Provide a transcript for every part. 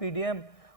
PDM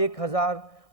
1000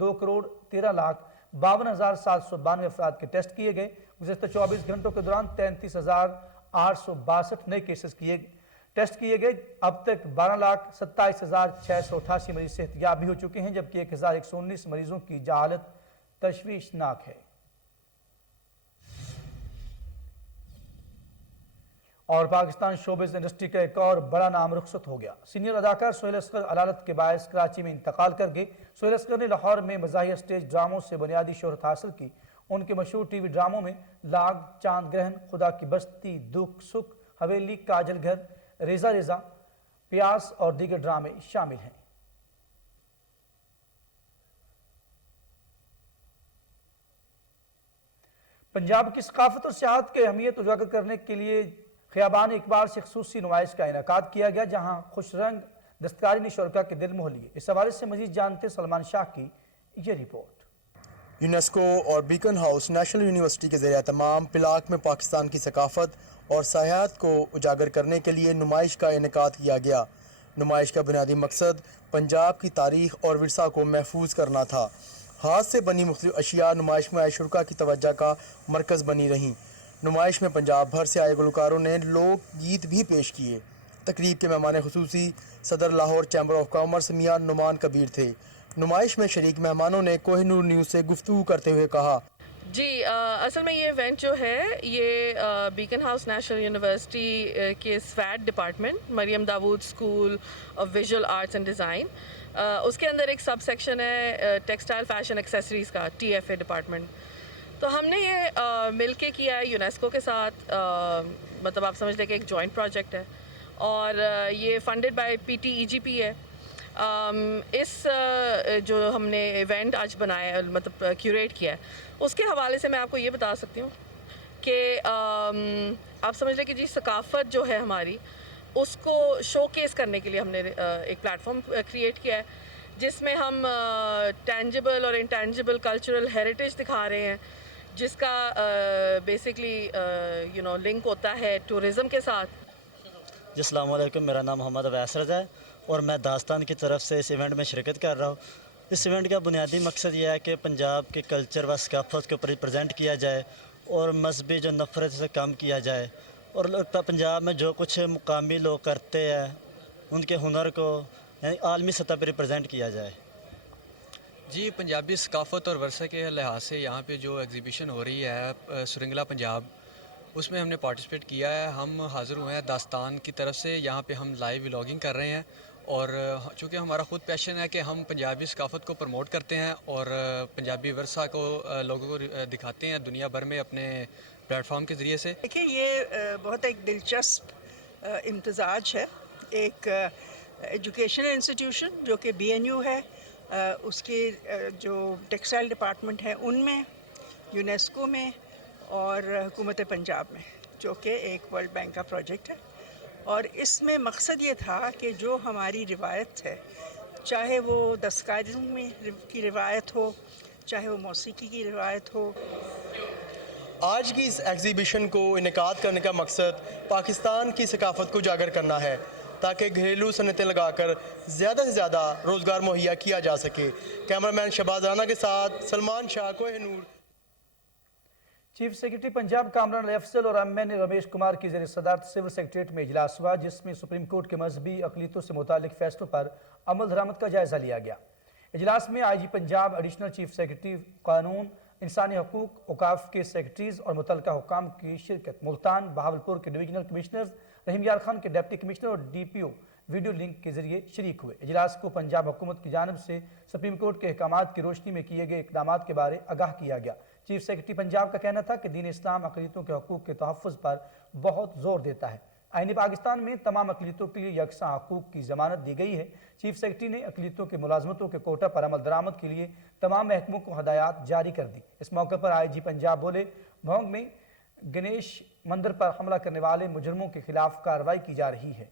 2,13,00,000 52,792 افراد کے test کیے گئے۔ گزشتہ 24 گھنٹوں کے دوران 33,862 نئے کیسز ٹیسٹ کیے گئے۔ اب تک 12,27,688 مریض صحتیاب بھی ہو چکے ہیں، جبکہ 1,119 مریضوں کی حالت تشویشناک ہے۔ اور پاکستان شوبز انڈسٹری کا ایک اور بڑا نام رخصت ہو گیا۔ سینئر اداکار سہیل اصغر علالت کے باعث کراچی میں انتقال کر گئے۔ سہیل اصغر نے لاہور میں مزاحیہ سٹیج ڈراموں سے بنیادی شہرت حاصل کی۔ ان کے مشہور ٹی وی ڈراموں میں لاگ، چاند گرہن، خدا کی بستی، دکھ سکھ، حویلی، کاجل گھر، ریزہ ریزہ، پیاس اور دیگر ڈرامے شامل ہیں۔ پنجاب کی ثقافت اور سیاحت کی اہمیت اجاگر کرنے کے لیے خیابان اقبال سے خصوصی نمائش کا انعقاد کیا گیا، جہاں خوش رنگ دستکاری نے شرکاء کے دل موہ لیے۔ اس حوالے سے مزید جانتے سلمان شاہ کی یہ رپورٹ۔ یونیسکو اور بیکن ہاؤس نیشنل یونیورسٹی کے زیر اہتمام پلاک میں پاکستان کی ثقافت اور سیاحت کو اجاگر کرنے کے لیے نمائش کا انعقاد کیا گیا۔ نمائش کا بنیادی مقصد پنجاب کی تاریخ اور ورثہ کو محفوظ کرنا تھا۔ ہاتھ سے بنی مختلف اشیاء نمائش میں آئے شرکاء کی توجہ کا مرکز بنی رہیں۔ نمائش میں پنجاب بھر سے آئے گلوکاروں نے لوک گیت بھی پیش کیے۔ تقریب کے مہمان خصوصی صدر لاہور چیمبر آف کامرس میاں نعمان کبیر تھے۔ نمائش میں شریک مہمانوں نے کوہ نور نیوز سے گفتگو کرتے ہوئے کہا، جی اصل میں یہ ایونٹ جو ہے یہ بیکن ہاؤس نیشنل یونیورسٹی کے سویٹ department Maryam Dawood school of visual arts and design اس کے اندر ایک سب سیکشن ہے ٹیکسٹائل فیشن ایکسیسریز کا TFA ڈپارٹمنٹ۔ تو ہم نے یہ مل کے کیا ہے یونیسکو کے ساتھ، مطلب آپ سمجھ لیں کہ ایک جوائنٹ پروجیکٹ ہے، اور یہ فنڈڈ بائی PTEGP ہے۔ اس جو ہم نے ایونٹ آج بنایا مطلب کیوریٹ کیا ہے، اس کے حوالے سے میں آپ کو یہ بتا سکتی ہوں کہ آپ سمجھ لیں کہ جی ثقافت جو ہے ہماری، اس کو شو کیس کرنے کے لیے ہم نے ایک پلیٹ فارم کریٹ کیا ہے، جس میں ہم ٹینجیبل اور انٹینجیبل کلچرل ہیریٹیج دکھا رہے ہیں، جس کا بیسکلی لنک ہوتا ہے ٹورزم کے ساتھ۔ جی السلام علیکم، میرا نام محمد اویس رضا ہے اور میں داستان کی طرف سے اس ایونٹ میں شرکت کر رہا ہوں۔ اس ایونٹ کا بنیادی مقصد یہ ہے کہ پنجاب کے کلچر و ثقافت کو پریزنٹ کیا جائے اور مذہبی جو نفرت سے کم کیا جائے، اور پنجاب میں جو کچھ مقامی لوگ کرتے ہیں ان کے ہنر کو یعنی عالمی سطح پر ریپرزینٹ کیا جائے۔ جی پنجابی ثقافت اور ورثے کے لحاظ سے یہاں پہ جو ایگزیبیشن ہو رہی ہے سرنگلا پنجاب، اس میں ہم نے پارٹیسپیٹ کیا ہے۔ ہم حاضر ہوئے ہیں داستان کی طرف سے، یہاں پہ ہم لائیو ولاگنگ کر رہے ہیں، اور چونکہ ہمارا خود پیشن ہے کہ ہم پنجابی ثقافت کو پروموٹ کرتے ہیں اور پنجابی ورثہ کو لوگوں کو دکھاتے ہیں دنیا بھر میں اپنے پلیٹ فارم کے ذریعے سے۔ دیکھیں یہ بہت ایک دلچسپ امتزاج ہے، ایک ایجوکیشنل انسٹیٹیوشن جو کہ BNU ہے، اس کے جو ٹیکسٹائل ڈپارٹمنٹ ہے ان میں، یونیسکو میں اور حکومت پنجاب میں، جو کہ ایک ورلڈ بینک کا پروجیکٹ ہے۔ اور اس میں مقصد یہ تھا کہ جو ہماری روایت ہے، چاہے وہ دستکاری میں کی روایت ہو، چاہے وہ موسیقی کی روایت ہو۔ آج کی اس ایگزیبیشن کو انعقاد کرنے کا مقصد پاکستان کی ثقافت کو اجاگر کرنا ہے تاکہ گھریلو صنعتیں لگا کر زیادہ سے زیادہ روزگار مہیا کیا جا سکے۔ کیمرامین شہباز رانا کے ساتھ سلمان شاہ، کوہ نور۔ چیف سیکرٹری پنجاب کامران علی افضل اور MN رمیش کمار کی زیر صدارت سول سیکریٹریٹ میں اجلاس ہوا، جس میں سپریم کورٹ کے مذہبی اقلیتوں سے متعلق فیصلوں پر عمل درآمد کا جائزہ لیا گیا۔ اجلاس میں IG Punjab, additional chief secretary قانون انسانی حقوق، اوقاف کے سیکرٹریز اور متعلقہ حکام کی شرکت۔ ملتان، بہاولپور کے ڈویژنل کمشنرز، رحیم یار خان کے ڈپٹی کمشنر اور DPO ویڈیو لنک کے ذریعے شریک ہوئے۔ اجلاس کو پنجاب حکومت کی جانب سے سپریم کورٹ کے احکامات کی روشنی میں کیے گئے اقدامات کے بارے آگاہ کیا گیا۔ چیف سیکرٹری پنجاب کا کہنا تھا کہ دین اسلام اقلیتوں کے حقوق کے تحفظ پر بہت زور دیتا ہے۔ آئین پاکستان میں تمام اقلیتوں کے لیے یکساں حقوق کی ضمانت دی گئی ہے۔ چیف سیکرٹری نے اقلیتوں کے ملازمتوں کے کوٹا پر عمل درآمد کے لیے تمام محکموں کو ہدایات جاری کر دی۔ اس موقع پر IG پنجاب بولے، بھونگ میں گنیش مندر پر حملہ کرنے والے مجرموں کے خلاف کارروائی کی جا رہی ہے۔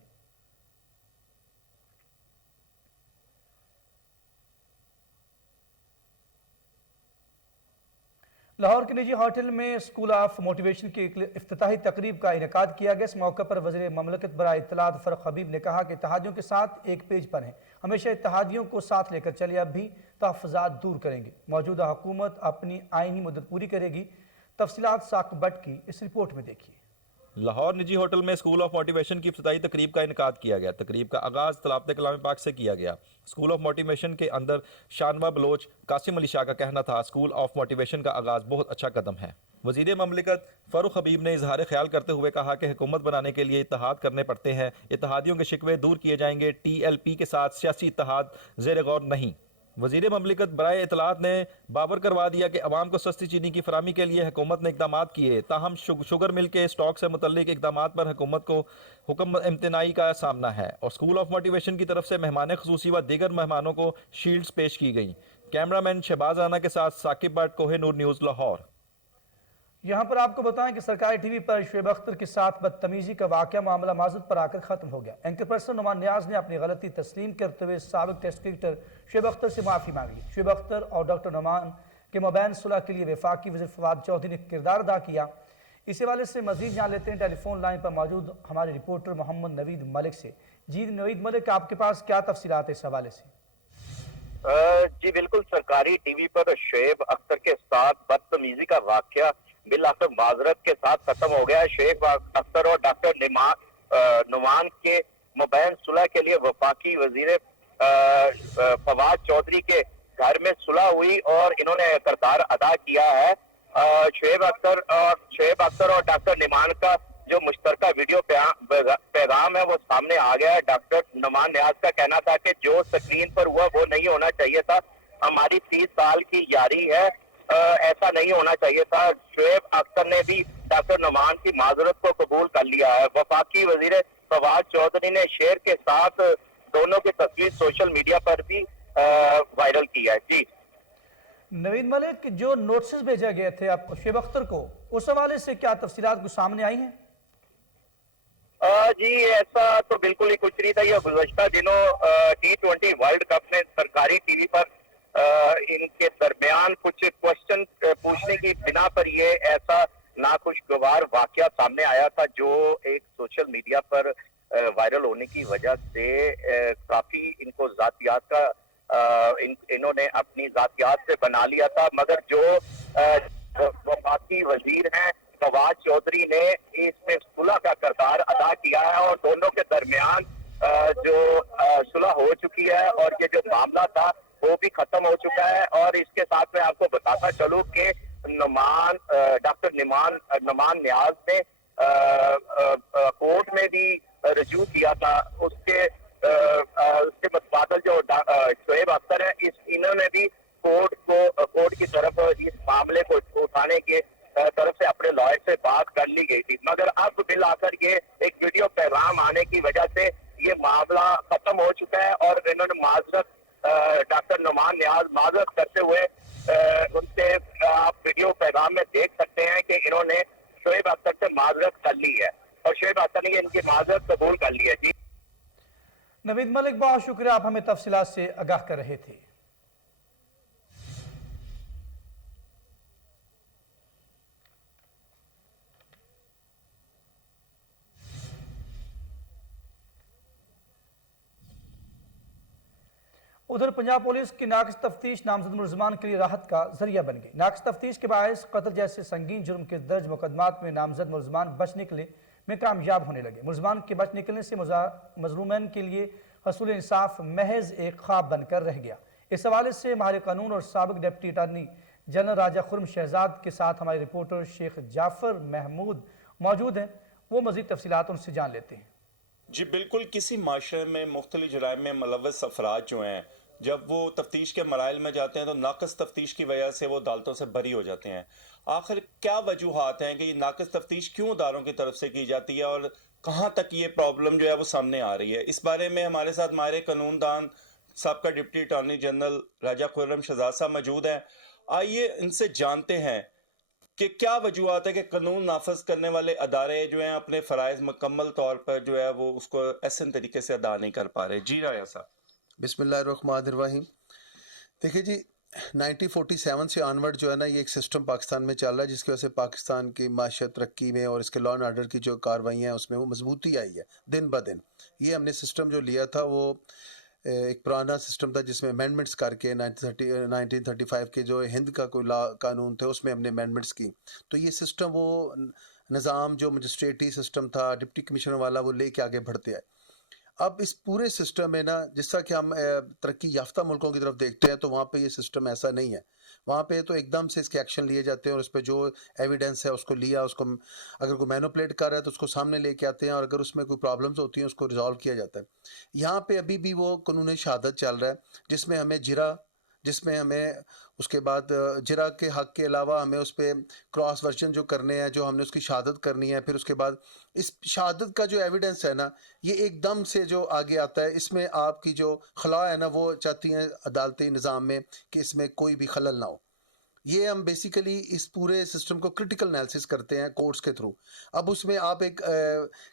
لاہور کے نجی ہوٹل میں اسکول آف موٹیویشن کی افتتاحی تقریب کا انعقاد کیا گیا۔ اس موقع پر وزیر مملکت برائے اطلاعات فاروق حبیب نے کہا کہ اتحادیوں کے ساتھ ایک پیج پر ہیں، ہمیشہ اتحادیوں کو ساتھ لے کر چلے، اب بھی تحفظات دور کریں گے۔ موجودہ حکومت اپنی آئینی مدت پوری کرے گی۔ تفصیلات ساق بٹ کی اس رپورٹ میں دیکھیے۔ لاہور نجی ہوٹل میں اسکول آف موٹیویشن کی افتتاحی تقریب کا انعقاد کیا گیا۔ تقریب کا آغاز تلاوت کلام پاک سے کیا گیا۔ اسکول آف موٹیویشن کے اندر شانوا بلوچ قاسم علی شاہ کا کہنا تھا، اسکول آف موٹیویشن کا آغاز بہت اچھا قدم ہے۔ وزیر مملکت فاروق حبیب نے اظہار خیال کرتے ہوئے کہا کہ حکومت بنانے کے لیے اتحاد کرنے پڑتے ہیں، اتحادیوں کے شکوے دور کیے جائیں گے، ٹی ایل پی کے ساتھ سیاسی اتحاد زیر غور نہیں۔ وزیر مملکت برائے اطلاعات نے باور کروا دیا کہ عوام کو سستی چینی کی فراہمی کے لیے حکومت نے اقدامات کیے، تاہم شوگر مل کے اسٹاک سے متعلق اقدامات پر حکومت کو حکم امتناعی کا سامنا ہے، اور اسکول آف موٹیویشن کی طرف سے مہمان خصوصی و دیگر مہمانوں کو شیلڈز پیش کی گئیں۔ کیمرہ مین شہباز رانا کے ساتھ ثاقب بٹ، کوہ نور نیوز، لاہور۔ یہاں پر آپ کو بتائیں کہ سرکاری ٹی وی پر شعیب اختر کے ساتھ بدتمیزی کا واقعہ معاملہ معذرت پر آ کر ختم ہو گیا۔ اینکر پرسن نعمان نیاز نے اپنی غلطی تسلیم کرتے ہوئے سابق ٹیسٹ کرکٹر شعیب اختر سے معافی مانگ لی۔ شعیب اختر اور ڈاکٹر نعمان کے مابین صلح کے لیے وفاقی وزیر فواد چودھری نے کردار ادا کیا۔ اس حوالے سے مزید جان لیتے ہیں ٹیلی فون لائن پر موجود ہمارے رپورٹر محمد نوید ملک سے۔ جی نوید ملک، آپ کے پاس کیا تفصیلات ہیں اس حوالے سے؟ جی بالکل، سرکاری ٹی وی پر شعیب اختر کے ساتھ بدتمیزی کا واقعہ بالآخر معذرت کے ساتھ ختم ہو گیا۔ شعیب اختر اور ڈاکٹر نعمان کے مابین صلح کے لیے وفاقی وزیر فواد چودھری کے گھر میں صلح ہوئی اور انہوں نے کردار ادا کیا ہے۔ شعیب اختر اور ڈاکٹر نعمان کا جو مشترکہ ویڈیو پیغام ہے وہ سامنے آ گیا ہے۔ ڈاکٹر نعمان نیاز کا کہنا تھا کہ جو سکرین پر ہوا وہ نہیں ہونا چاہیے تھا، ہماری 30 سال کی یاری ہے، ایسا نہیں ہونا چاہیے تھا۔ شعیب اختر نے بھی ڈاکٹر نعمان کی معذرت کو قبول کر لیا ہے۔ وفاقی وزیر فواد چودھری نے شیئر کے ساتھ دونوں کی تصویر سوشل میڈیا پر بھی وائرل کی ہے۔ جی نوید ملک، جو نوٹسز بھیجے گئے تھے شعیب اختر کو، اس حوالے سے کیا تفصیلات کچھ سامنے آئی ہیں؟ جی ایسا تو بالکل ہی کچھ نہیں تھا۔ یہ گزشتہ دنوں T20 ورلڈ کپ میں سرکاری ٹی وی پر ان کے درمیان کچھ کوشچن پوچھنے کی بنا پر یہ ایسا ناخوشگوار واقعہ سامنے آیا تھا، جو ایک سوشل میڈیا پر وائرل ہونے کی وجہ سے کافی ان کو ذاتیات کا انہوں نے اپنی ذاتیات سے بنا لیا تھا، مگر جو وفاقی وزیر ہیں فواد چودھری نے اس میں صلح کا کردار ادا کیا ہے اور دونوں کے درمیان جو صلح ہو چکی ہے اور یہ جو معاملہ تھا وہ بھی ختم ہو چکا ہے۔ اور اس کے ساتھ میں آپ کو بتاتا چلوں کہ ڈاکٹر نعمان نیاز نے کورٹ میں بھی رجوع کیا تھا۔ اس کے متبادل جو شعیب اختر ہیں، انہوں نے بھی کورٹ کی طرف اس معاملے کو اٹھانے کے طرف سے اپنے لائر سے بات کر لی گئی تھی، مگر اب بالآخر یہ ایک ویڈیو پیغام آنے کی وجہ سے یہ معاملہ ختم ہو چکا ہے اور انہوں نے معذرت ڈاکٹر نعمان نیاز معذرت کرتے ہوئے ان سے آپ ویڈیو پیغام میں دیکھ سکتے ہیں کہ انہوں نے شعیب اختر سے معذرت کر لی ہے اور شعیب اختر نے ان کی معذرت قبول کر لی ہے۔ جی نوید ملک، بہت شکریہ، آپ ہمیں تفصیلات سے آگاہ کر رہے تھے۔ ادھر پنجاب پولیس کی ناقص تفتیش نامزد ملزمان کے لیے راحت کا ذریعہ بن گئی۔ ناقص تفتیش کے باعث قتل جیسے سنگین جرم کے درج مقدمات میں نامزد ملزمان بچ نکلنے میں کامیاب ہونے لگے۔ ملزمان کے بچ نکلنے سے مظلومین کے لیے حصول انصاف محض ایک خواب بن کر رہ گیا۔ اس حوالے سے ماہر قانون اور سابق ڈپٹی اٹارنی جنرل راجہ خرم شہزاد کے ساتھ ہمارے رپورٹر شیخ جعفر محمود موجود ہیں، وہ مزید تفصیلات ان سے جان لیتے ہیں۔ جی بالکل، کسی معاشرے میں مختلف جرائم میں ملوث افراد جو ہیں، جب وہ تفتیش کے مراحل میں جاتے ہیں تو ناقص تفتیش کی وجہ سے وہ عدالتوں سے بری ہو جاتے ہیں۔ آخر کیا وجوہات ہیں کہ یہ ناقص تفتیش کیوں اداروں کی طرف سے کی جاتی ہے اور کہاں تک یہ پرابلم جو ہے وہ سامنے آ رہی ہے؟ اس بارے میں ہمارے ساتھ ماہر قانون دان سابقہ ڈپٹی اٹارنی جنرل راجہ خرم شہزاد صاحب موجود ہیں۔ آئیے ان سے جانتے ہیں کہ کیا وجوہات ہے کہ قانون نافذ کرنے والے ادارے جو ہیں اپنے فرائض مکمل طور پر جو ہے وہ اس کو احسن طریقے سے ادا نہیں کر پا رہے۔ جی راجہ صاحب۔ بسم اللہ الرحمن الرحیم۔ دیکھیں جی، 1947 سے آنورڈ جو ہے نا یہ ایک سسٹم پاکستان میں چل رہا ہے جس کی وجہ سے پاکستان کی معاشیت ترقی میں اور اس کے لا اینڈ آرڈر کی جو کارروائیاں ہیں اس میں وہ مضبوطی آئی ہے دن بہ دن. یہ ہم نے سسٹم جو لیا تھا وہ ایک پرانا سسٹم تھا جس میں امینڈمنٹس کر کے 1935 کے جو ہند کا کوئی لا قانون تھے اس میں ہم نے امینڈمنٹس کی. تو یہ سسٹم وہ نظام جو مجسٹریٹی سسٹم تھا ڈپٹی کمشنر والا وہ لے کے آگے بڑھتے آئے. اب اس پورے سسٹم میں نا جس طرح کہ ہم ترقی یافتہ ملکوں کی طرف دیکھتے ہیں تو وہاں پہ یہ سسٹم ایسا نہیں ہے. وہاں پہ تو ایک دم سے اس کے ایکشن لیے جاتے ہیں اور اس پہ جو ایویڈنس ہے اس کو لیا, اس کو اگر کوئی مینوپلیٹ کر رہا ہے تو اس کو سامنے لے کے آتے ہیں اور اگر اس میں کوئی پرابلمس ہوتی ہیں اس کو ریزالو کیا جاتا ہے. یہاں پہ ابھی بھی وہ قانون شہادت چل رہا ہے جس میں ہمیں جس میں ہمیں اس کے بعد جرا کے حق کے علاوہ ہمیں اس پہ کراس ورژن جو کرنے ہیں جو ہم نے اس کی شہادت کرنی ہے. پھر اس کے بعد اس شہادت کا جو ایویڈنس ہے نا یہ ایک دم سے جو آگے آتا ہے. اس میں آپ کی جو خلا ہے نا وہ چاہتی ہیں عدالتی نظام میں کہ اس میں کوئی بھی خلل نہ ہو. یہ ہم بیسیکلی اس پورے سسٹم کو کرٹیکل انالیسس کرتے ہیں کورٹس کے تھرو. اب اس میں آپ ایک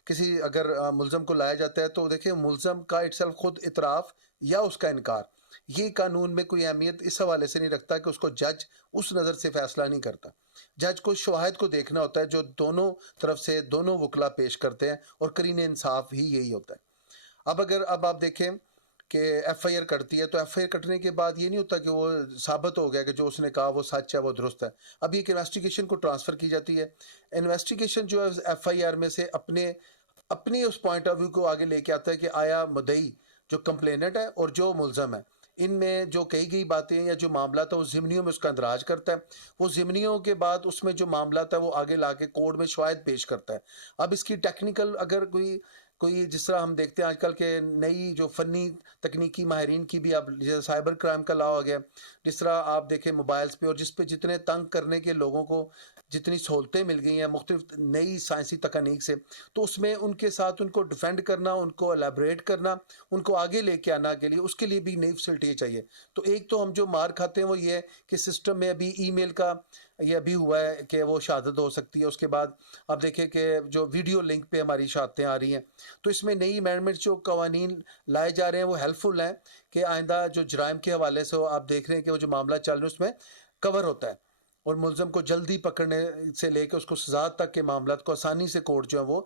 کسی اگر ملزم کو لایا جاتا ہے تو دیکھیں ملزم کا اٹ سیلف خود اعتراف یا اس کا انکار یہ قانون میں کوئی اہمیت اس حوالے سے نہیں رکھتا کہ اس کو جج اس نظر سے فیصلہ نہیں کرتا. جج کو شواہد کو دیکھنا ہوتا ہے جو دونوں طرف سے دونوں وکلا پیش کرتے ہیں اور قرین انصاف ہی یہی ہوتا ہے. اب آپ دیکھیں کہ ایف آئی آر کٹتی ہے تو ایف آئی آر کٹنے کے بعد یہ نہیں ہوتا کہ وہ ثابت ہو گیا کہ جو اس نے کہا وہ سچ ہے وہ درست ہے. اب یہ ایک انویسٹیگیشن کو ٹرانسفر کی جاتی ہے. انویسٹیگیشن جو ہے ایف آئی آر میں سے اپنے اس پوائنٹ آف ویو کو آگے لے کے آتا ہے کہ آیا مدعی جو کمپلیننٹ ہے اور جو ملزم ہے ان میں جو کہی گئی باتیں یا جو معاملات ہیں وہ ضمنیوں میں اس کا اندراج کرتا ہے. وہ ضمنیوں کے بعد اس میں جو معاملات ہے وہ آگے لا کے کورٹ میں شواہد پیش کرتا ہے. اب اس کی ٹیکنیکل اگر کوئی جس طرح ہم دیکھتے ہیں آج کل کے نئی جو فنی تکنیکی ماہرین کی بھی اب جیسے سائبر کرائم کا لا ہو گیا, جس طرح آپ دیکھیں موبائلز پہ اور جس پہ جتنے تنگ کرنے کے لوگوں کو جتنی سہولتیں مل گئی ہیں مختلف نئی سائنسی تکنیک سے, تو اس میں ان کے ساتھ ان کو ڈیفینڈ کرنا, ان کو الیبریٹ کرنا, ان کو آگے لے کے آنا کے لیے اس کے لیے بھی نئی فیسلٹی چاہیے. تو ایک تو ہم جو مار کھاتے ہیں وہ یہ ہے کہ سسٹم میں ابھی ای میل کا یہ ابھی ہوا ہے کہ وہ شہادت ہو سکتی ہے. اس کے بعد آپ دیکھیں کہ جو ویڈیو لنک پہ ہماری شہادتیں آ رہی ہیں تو اس میں نئی امینڈمنٹ جو قوانین لائے جا رہے ہیں وہ ہیلپ فل ہیں کہ آئندہ جو جرائم کے حوالے سے آپ دیکھ رہے ہیں کہ وہ جو معاملہ چل رہے ہیں اس میں کور ہوتا ہے اور ملزم کو جلدی پکڑنے سے لے کے اس کو سزا تک کے معاملات کو آسانی سے کورٹ جو ہے وہ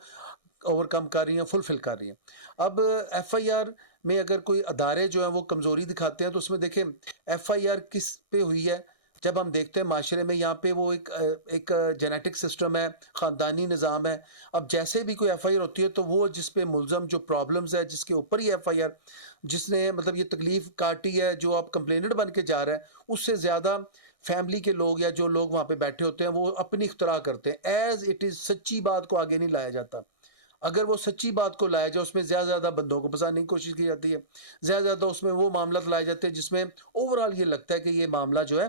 اوور کم کر رہی ہیں, فلفل کر رہی ہیں. اب ایف آئی آر میں اگر کوئی ادارے جو ہیں وہ کمزوری دکھاتے ہیں تو اس میں دیکھیں ایف آئی آر کس پہ ہوئی ہے. جب ہم دیکھتے ہیں معاشرے میں یہاں پہ وہ ایک جینیٹک سسٹم ہے, خاندانی نظام ہے. اب جیسے بھی کوئی ایف آئی آر ہوتی ہے تو وہ جس پہ ملزم جو پرابلمز ہے جس کے اوپر ہی ایف آئی آر جس نے مطلب یہ تکلیف کاٹی ہے جو آپ کمپلیننٹ بن کے جا رہا ہے اس سے زیادہ فیملی کے لوگ یا جو لوگ وہاں پہ بیٹھے ہوتے ہیں وہ اپنی اختراع کرتے ہیں. ایز اٹ از سچی بات کو آگے نہیں لایا جاتا. اگر وہ سچی بات کو لایا جائے اس میں زیادہ بندوں کو پھنسانے کی کوشش کی جاتی ہے, زیادہ اس میں وہ معاملات لائے جاتے ہیں جس میں اوور آل یہ لگتا ہے کہ یہ معاملہ جو ہے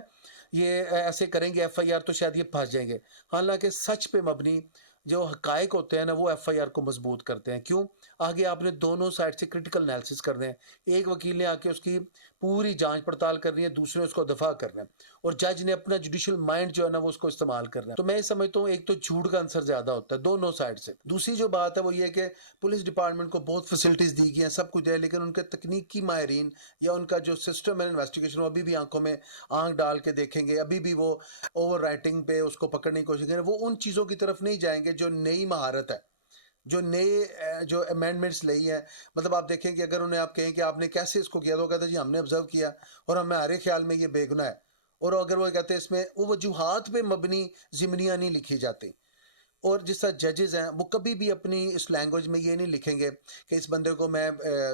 یہ ایسے کریں گے ایف آئی آر تو شاید یہ پھنس جائیں گے. حالانکہ سچ پہ مبنی جو حقائق ہوتے ہیں نا وہ ایف آئی آر کو مضبوط کرتے ہیں. کیوں؟ آگے آپ نے دونوں سائڈ سے کرٹیکل انالیسس کرنے ہیں. ایک وکیل نے آ کے اس کی پوری جانچ پڑتال کرنی ہے, دوسرے نے اس کو دفاع کرنا ہے اور جج نے اپنا جوڈیشل مائنڈ جو ہے نا وہ اس کو استعمال کرنا ہے. تو میں سمجھتا ہوں ایک تو جھوٹ کا عنصر زیادہ ہوتا ہے دونوں سائڈ سے. دوسری جو بات ہے وہ یہ کہ پولیس ڈپارٹمنٹ کو بہت فیسلٹیز دی گئی ہیں, سب کچھ ہے, لیکن ان کے تکنیکی ماہرین یا ان کا جو سسٹم ہے انویسٹیگیشن وہ ابھی بھی آنکھوں میں آنکھ ڈال کے دیکھیں گے. ابھی بھی وہ اوور رائٹنگ پہ اس کو پکڑنے کی کوشش کریں. وہ ان چیزوں کی طرف نہیں جائیں گے جو نئی مہارت ہے, جو نئے جو امینڈمنٹس لئی ہیں. مطلب آپ دیکھیں کہ اگر انہیں آپ کہیں کہ آپ نے کیسے اس کو کیا تو وہ کہتے ہیں جی ہم نے آبزرو کیا اور ہمارے خیال میں یہ بے گناہ ہے. اور اگر وہ کہتے ہیں اس میں وہ وجوہات پہ مبنی ضمنیاں نہیں لکھی جاتی. اور جس طرح ججز ہیں وہ کبھی بھی اپنی اس لینگویج میں یہ نہیں لکھیں گے کہ اس بندے کو میں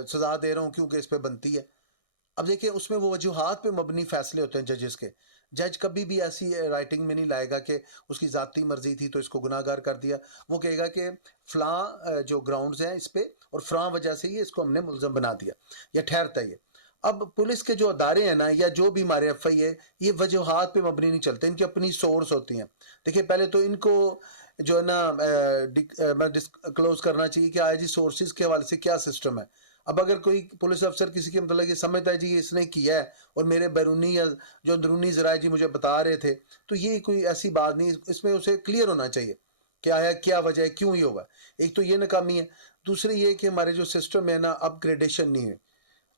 سزا دے رہا ہوں کیونکہ اس پہ بنتی ہے. اب دیکھیں اس میں وہ وجوہات پہ مبنی فیصلے ہوتے ہیں ججز کے. جج کبھی بھی ایسی رائٹنگ میں نہیں لائے گا کہ اس کی ذاتی مرضی تھی تو اس کو گناہ گار کر دیا. وہ کہے گا کہ فلاں جو گراؤنڈز ہیں اس پہ اور فلاں وجہ سے یہ اس کو ہم نے ملزم بنا دیا یا ٹھہرتا ہے. اب پولیس کے جو ادارے ہیں نا یا جو بھی ہمارے ایف آئی ہے یہ وجوہات پہ مبنی نہیں چلتے, ان کی اپنی سورس ہوتی ہیں. دیکھیں پہلے تو ان کو جو ہے نا میں ڈسکلوز کرنا چاہیے کہ آئی جی سورسز کے حوالے سے کیا سسٹم ہے. اب اگر کوئی پولیس افسر کسی کے متعلق یہ سمجھتا ہے جی اس نے کیا ہے اور میرے بیرونی یا جو اندرونی ذرائع جی مجھے بتا رہے تھے, تو یہ کوئی ایسی بات نہیں. اس میں اسے کلیئر ہونا چاہیے کہ آیا کیا وجہ ہے, کیوں یہ ہوا. ایک تو یہ ناکامی ہے. دوسری یہ کہ ہمارے جو سسٹم ہے نا اپ گریڈیشن نہیں ہے.